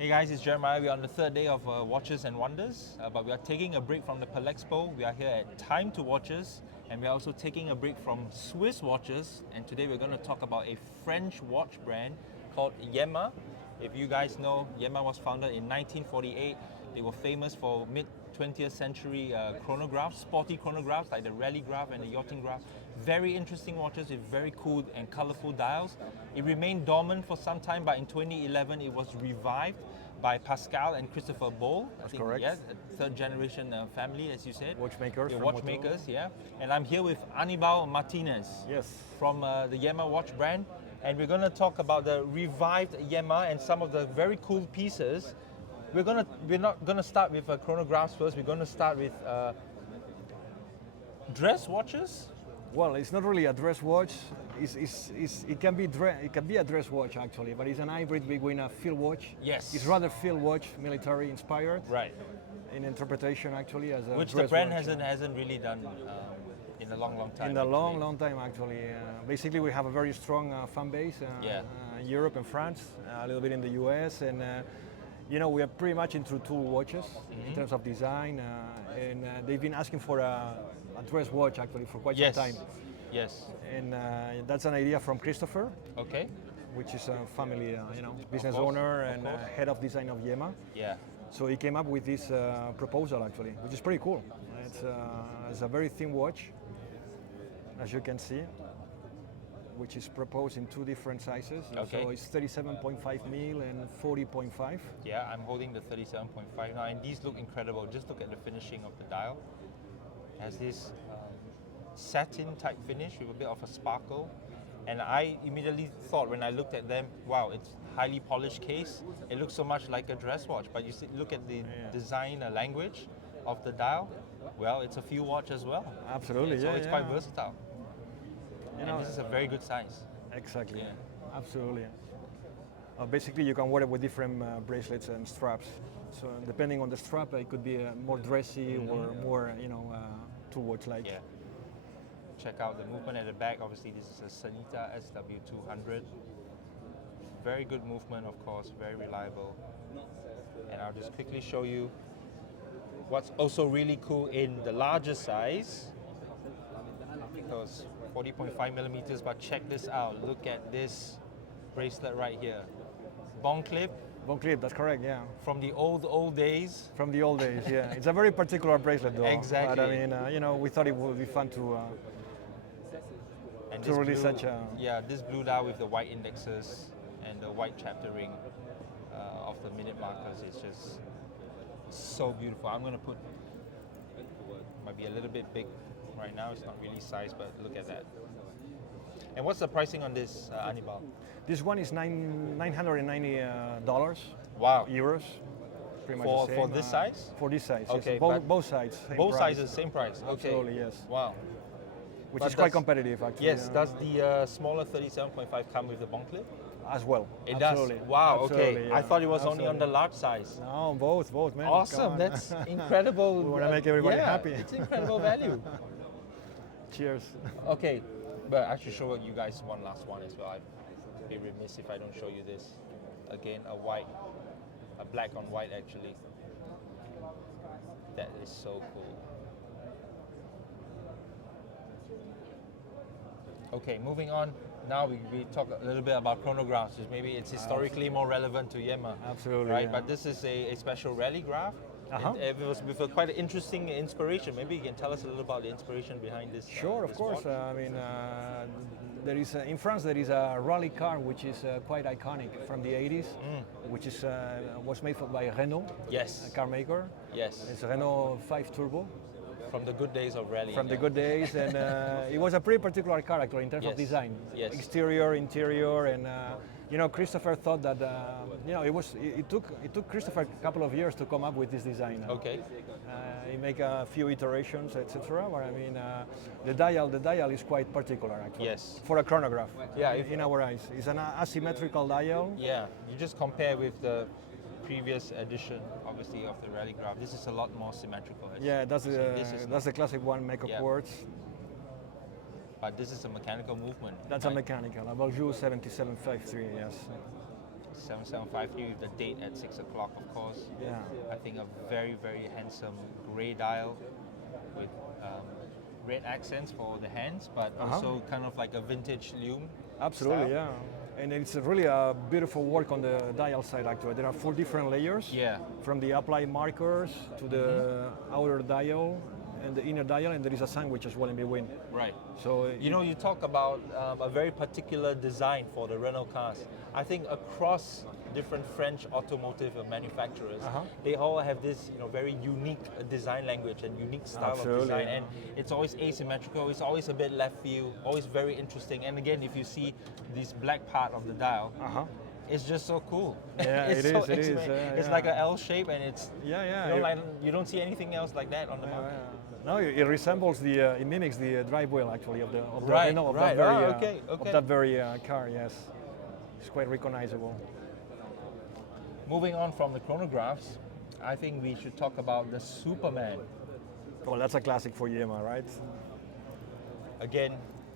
Hey guys, it's Jeremiah. We're on the third day of Watches and Wonders, but we are taking a break from the Palexpo. We are here at Time to Watches, and we are also taking a break from Swiss watches. And today we're going to talk about a French watch brand called Yema. If you guys know, Yema was founded in 1948. They were famous for mid 20th century chronographs, sporty chronographs like the Rally Graph and the Yachting Graph. Very interesting watches with very cool and colorful dials. It remained dormant for some time, but in 2011 it was revived by Pascal and Christopher Boll. That's correct. Yeah, a third generation family, as you said. Watchmakers. Yeah, from watchmakers, yeah. And I'm here with Anibal Martinez. Yes. From the Yema watch brand. And we're going to talk about the revived Yema and some of the very cool pieces. We're not gonna start with chronographs first. We're gonna start with dress watches. Well, it's not really a dress watch. It can be a dress watch actually, but it's an hybrid between a field watch. Yes. It's rather field watch, military inspired. Right. In interpretation actually as a Which dress the brand watch. hasn't really done in a long time. In a actually. long time actually. Basically, we have a very strong fan base. In Europe and France, a little bit in the US, and we are pretty much into tool watches in terms of design, and they've been asking for a dress watch actually for quite some time. Yes. And that's an idea from Christopher, Okay. which is a family, business course, owner of and course. head of design of Yema. Yeah. So he came up with this proposal actually, which is pretty cool. It's a very thin watch, as you can see, which is proposed in two different sizes. Okay. So it's 37.5 mil and 40.5. Yeah, I'm holding the 37.5 now, and these look incredible. Just look at the finishing of the dial. It has this satin type finish with a bit of a sparkle. And I immediately thought when I looked at them, wow, it's highly polished case. It looks so much like a dress watch, but you look at the design language of the dial, well, it's a field watch as well. Absolutely, So it's quite versatile. You And know, this is a very good size. Exactly. Yeah. Absolutely. Basically, you can wear it with different bracelets and straps. So depending on the strap, it could be more dressy or more, tool watch like. Yeah. Check out the movement at the back. Obviously, this is a Sanita SW200. Very good movement, of course, very reliable. And I'll just quickly show you what's also really cool in the larger size, because 40.5 millimeters, but check this out. Look at this bracelet right here. Bong clip Bone clip, that's correct, yeah. from the old days. From the old days, yeah. It's a very particular bracelet though. Exactly. But I mean, we thought it would be fun to And to this release blue, such a... yeah, this blue dial with the white indexes and the white chapter ring of the minute markers is just so beautiful. I'm going to put, might be a little bit big right now. It's not really size, but look at that. And what's the pricing on this, Anibal? This one is $990 Wow. euros. Pretty much For- the same. for this size? For this size, Okay, yes. but Both sides. Same Both price, sizes, same price. Okay. Absolutely, yes. Wow. Which But is quite does- competitive actually. Yes. Does the smaller 37.5 come with the bong clip? As well. It Absolutely. does. Wow. Absolutely, Okay. yeah. I thought it was only on the Absolutely. large size. No, both, man. Come Awesome. on. That's incredible. We wanna make everybody yeah, happy. It's incredible value. Cheers. Okay, but I should show you guys one last one as well. I'd be remiss if I don't show you this. Again, a black on white actually. That is so cool. Okay, moving on. Now we talk a little bit about chronographs, which maybe it's historically more relevant to Yema. Absolutely, Right, yeah. but this is a special rally graph. Uh-huh. And it was with a quite interesting inspiration. Maybe you can tell us a little about the inspiration behind this. Sure, of this course. watch. I mean, there is in France there is a rally car which is quite iconic from the 80s, which is was made by Renault, Yes. a car maker. Yes. It's a Renault 5 Turbo From the good days of rally. from the yeah. good days, and it was a pretty particular car actually in terms of Yes. design, Yes. exterior, interior, and Christopher thought that it took Christopher a couple of years to come up with this design. Okay. He make a few iterations, etc. But I mean, the dial is quite particular actually. Yes. For a chronograph. Yeah, In our eyes, it's an asymmetrical dial. Yeah. You just compare with the previous edition, obviously, of the rally graph. This is a lot more symmetrical. Yeah, that's So this is the classic one, make of Yeah. quartz. But this is a mechanical movement. That's a right? mechanical, a Valjoux 7753, yes. 7753 with the date at 6 o'clock, of course. Yeah. I think a very, very handsome grey dial with red accents for the hands, but also kind of like a vintage lume. Absolutely, style. yeah. And it's really a beautiful work on the dial side actually. There are 4 different layers. Yeah. From the applied markers to the outer dial and the inner dial, and there is a sandwich as well in between. Right. So You know, you talk about a very particular design for the Renault cars. I think across different French automotive manufacturers, they all have this, very unique design language and unique style of Absolutely, design, yeah. and it's always asymmetrical. It's always a bit left field, always very interesting. And again, if you see this black part of the dial, it's just so cool. Yeah, it's it so is, it is, exciting. It's yeah. like an L shape, and it's yeah. you don't see anything else like that on the market. No, it resembles it mimics the drive wheel actually of the Right, Renault, of right. that very, Okay. of that very car. Yes, it's quite recognizable. Moving on from the chronographs, I think we should talk about the Superman. Well, that's a classic for Yamaha, right? Again,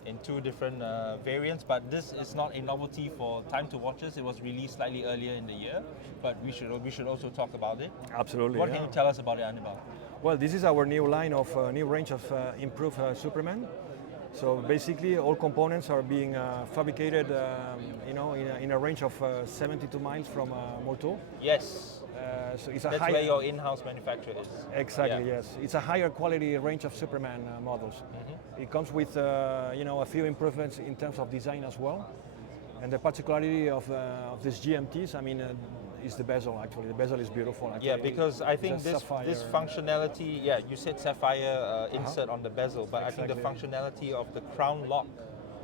in 2 different variants, but this is not a novelty for Time to Watches. It was released slightly earlier in the year, but we should also talk about it. Absolutely. What yeah. can you tell us about it, Anibal? Well, this is our new line of new range of improved Superman. So basically, all components are being fabricated, in a range of 72 miles from Moto. Yes, So it's a that's higher. where your in-house manufacturer is. Exactly, Yeah. yes. It's a higher quality range of Superman models. It comes with, a few improvements in terms of design as well. And the particularity of these GMTs, is the bezel actually. The bezel is beautiful actually. Yeah, because I think It's a this sapphire. functionality, you said sapphire insert on the bezel, but I think the Exactly. functionality of the crown lock,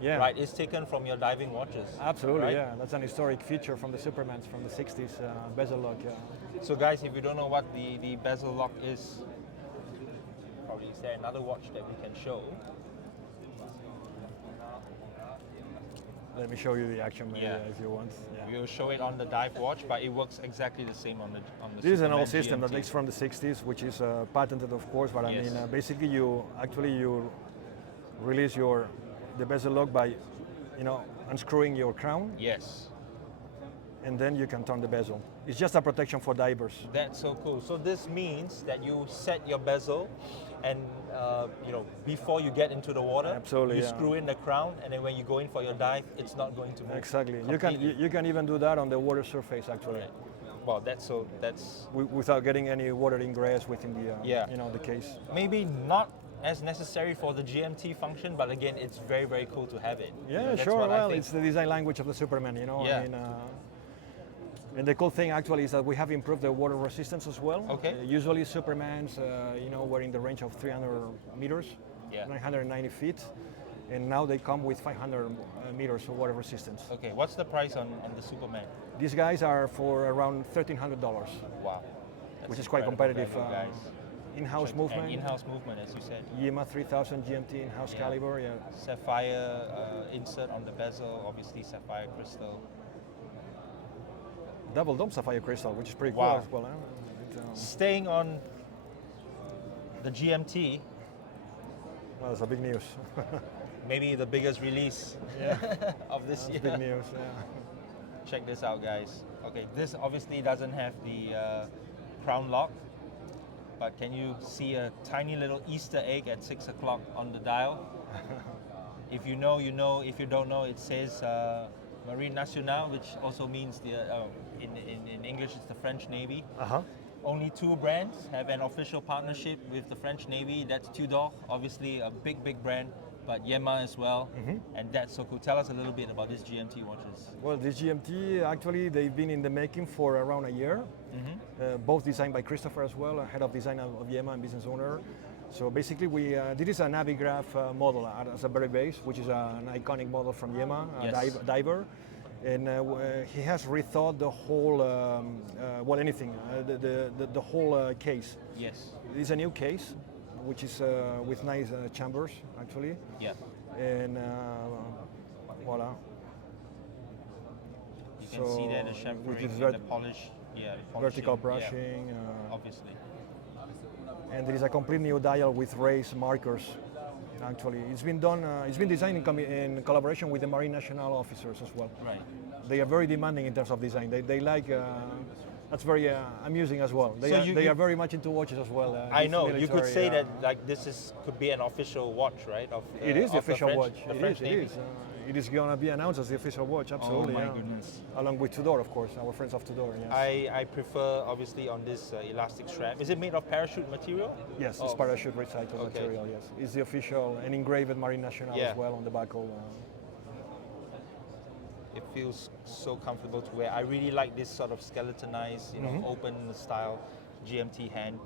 Yeah. right, is taken from your diving watches. Absolutely, right? yeah. That's an historic feature from the Supermans from the 60s, bezel lock. So guys, if you don't know what the bezel lock is, probably is there another watch that we can show? Let me show you the action maybe Yeah. if you want. Yeah. We'll show it on the dive watch, but it works exactly the same on the This is an Superman old system that GMT. makes from the 60s, which is patented, of course. But Yes. basically, you release the bezel lock by, unscrewing your crown, Yes, and then you can turn the bezel. It's just a protection for divers. that's so cool. So this means that you set your bezel, and before you get into the water, Absolutely, you yeah. screw in the crown, and then when you go in for your dive, it's not going to move. Exactly. completely. You can even do that on the water surface actually, Right. Well, that's without getting any water ingress within the Yeah. the case. maybe not as necessary for the GMT function, but again, it's very, very cool to have it. Yeah, That's sure. what I Well, think. it's the design language of the Superman, Yeah. And the cool thing actually is that we have improved the water resistance as well. Okay. Usually Supermans, were in the range of 300 meters, Yeah. 990 feet, and now they come with 500 meters of water resistance. Okay, what's the price on the Superman? These guys are for around $1,300, Wow. That's which is quite incredible competitive. value, guys. In-house And movement, in-house movement, as you said. Yamaha 3000 GMT in-house Yeah. caliber. Yeah. Sapphire insert on the bezel, obviously sapphire crystal. Double dome sapphire crystal, which is pretty Wow. cool as well. Staying on the GMT, Well, it's a big news. maybe the biggest release of this That's year. big news. Yeah. Check this out, guys. Okay, this obviously doesn't have the crown lock, but can you see a tiny little Easter egg at 6 o'clock on the dial? If you know, you know. If you don't know, it says Marine Nationale, which also means in English it's the French Navy. Only 2 brands have an official partnership with the French Navy. That's Tudor, obviously a big brand, but Yamaha as well. And that's so cool. Tell us a little bit about these GMT watches. Well, this GMT, actually, they've been in the making for around a year. Both designed by Christopher as well, head of design of Yamaha and business owner. So basically, this is a Navigraph model as a very base, which is an iconic model from Yamaha, Yes. diver. And he has rethought the whole, the whole case. Yes. It's a new case, which is with nice chambers, actually. Yeah. And voila. You can see there the which chamfering is and the polish. Yeah. The polishing, vertical yeah, brushing. obviously. And there is a complete new dial with race markers. Actually, it's been done. It's been designed in collaboration with the Marine National officers as well. Right. they are very demanding in terms of design. They like. That's very amusing as well. They, So they are very much into watches as well. I this know you could military, say that like this is could be an official watch, right? Of it is the of official French, watch. The It French is. Navy. It is. It is going to be announced as the official watch. Absolutely. Oh my yeah. goodness. Along with Tudor, of course, our friends of Tudor. Yes. I prefer obviously on this elastic strap. Is it made of parachute material? Yes, Oh. it's parachute recycled Okay. material. Yes, it's the official and engraved Marine Nationale Yeah. as well on the buckle. It feels so comfortable to wear. I really like this sort of skeletonized, you know, open style GMT hand.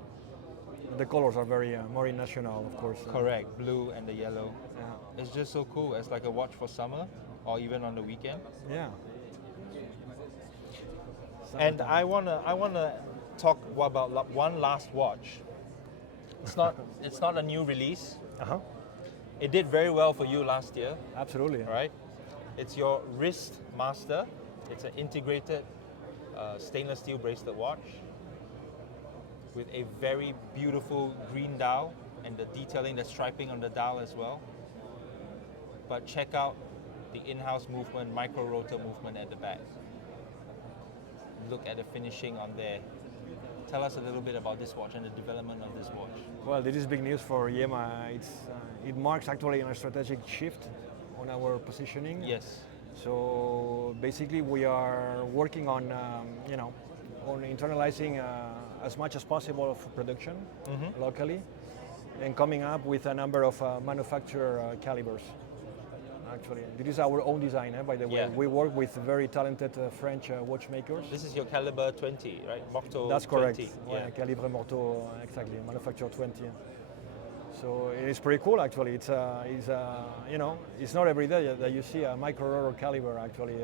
The colors are very Marine Nationale, of course. Correct, blue and the yellow. Yeah. It's just so cool. It's like a watch for summer or even on the weekend. Yeah. And I wanna talk about one last watch. It's not a new release. Uh-huh. It did very well for you last year, Absolutely. Yeah. right? It's your Wrist Master. It's an integrated stainless steel bracelet watch with a very beautiful green dial and the detailing, the striping on the dial as well. But check out the in-house movement, micro rotor movement at the back. Look at the finishing on there. Tell us a little bit about this watch and the development of this watch. Well, this is big news for Yema. It marks actually a strategic shift on our positioning. Yes. So basically, we are working on, on internalizing as much as possible of production locally, and coming up with a number of manufacturer calibers. Actually, this is our own design, by the way. Yeah. We work with very talented French watchmakers. This is your caliber 20, right? Morto That's correct. 20. Yeah, Calibre Morto, exactly, manufacturer 20. So it's pretty cool actually. It's not every day that you see a micro rotor caliber actually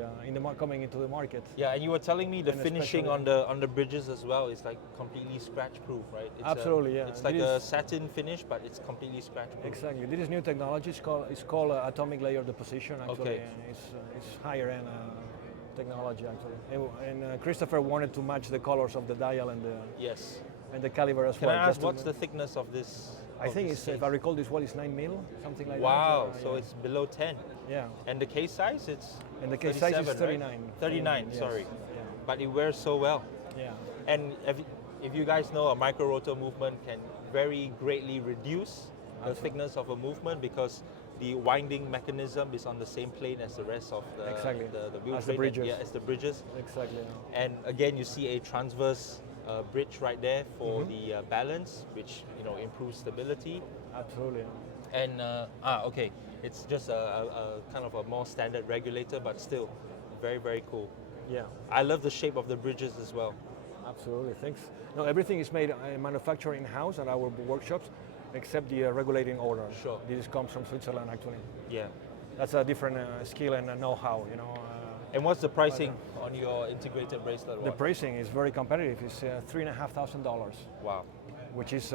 coming into the market. Yeah, and you were telling me the And finishing especially- on the bridges as well is like completely scratch proof, right? It's Absolutely, yeah. It's like It a is- satin finish, but it's completely scratch proof. Exactly. This is new technology. It's called atomic layer deposition actually. Okay. And it's higher end technology actually. And Christopher wanted to match the colors of the dial and Yes. the caliber as Can well. I just ask to- what's the thickness of this? I of think this it's, if case? I recall, this one is 9 mil, something like Wow, that. so yeah. it's below 10. Yeah. And the case size, it's And the case size is 37, 39. right? 39, Yes. sorry. Yeah. But it wears so well. Yeah. And if you guys know, a micro rotor movement can very greatly reduce the thickness of a movement because the winding mechanism is on the same plane as the rest of the Exactly. the wheel As the plate. bridges. Yeah, as the bridges. Exactly. Yeah. And again, you see a transverse bridge right there for the balance, which improves stability. Absolutely. And okay, it's just a kind of a more standard regulator, but still very, very cool. Yeah. I love the shape of the bridges as well. Absolutely. Thanks. No, everything is made manufactured in house at our workshops, except the regulating order. Sure. This comes from Switzerland actually. Yeah. That's a different skill and know-how. And what's the pricing on your integrated bracelet watch? The pricing is very competitive. It's $3,500, Wow. which is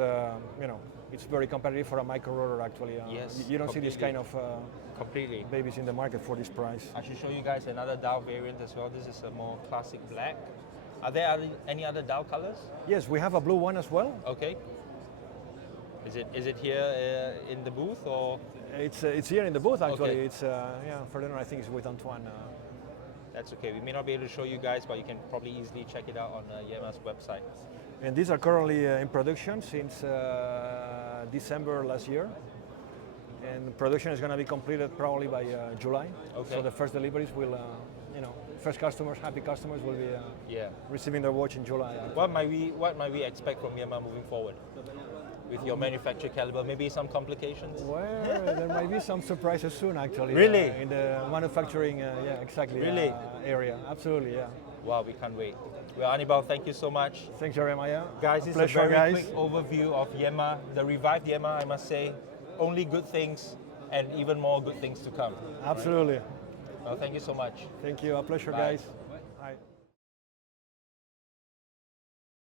it's very competitive for a micro rotor actually. Yes, You don't see this kind completely. of Completely. babies in the market for this price. I should show you guys another dial variant as well. This is a more classic black. Are there any other dial colors? Yes, we have a blue one as well. Okay. Is it here in the booth or? It's here in the booth actually. Okay. It's further on, I think it's with Antoine. That's okay. We may not be able to show you guys, but you can probably easily check it out on Yema's website. And these are currently in production since December last year. And production is going to be completed probably by July. Okay. So the first deliveries will, first customers, happy customers will be Yeah. receiving their watch in July. What might we expect from Yema moving forward? With your manufacture caliber, maybe some complications? Well, there might be some surprises soon actually. Really? In the manufacturing, exactly. Really? Area. Absolutely, yeah. Wow, we can't wait. Well, Anibal, thank you so much. Thanks, Jeremiah. Guys, this pleasure, is a very guys. quick overview of Yema, the revived Yema, I must say. Only good things and even more good things to come. Absolutely. Well, thank you so much. Thank you. A pleasure, Bye. guys.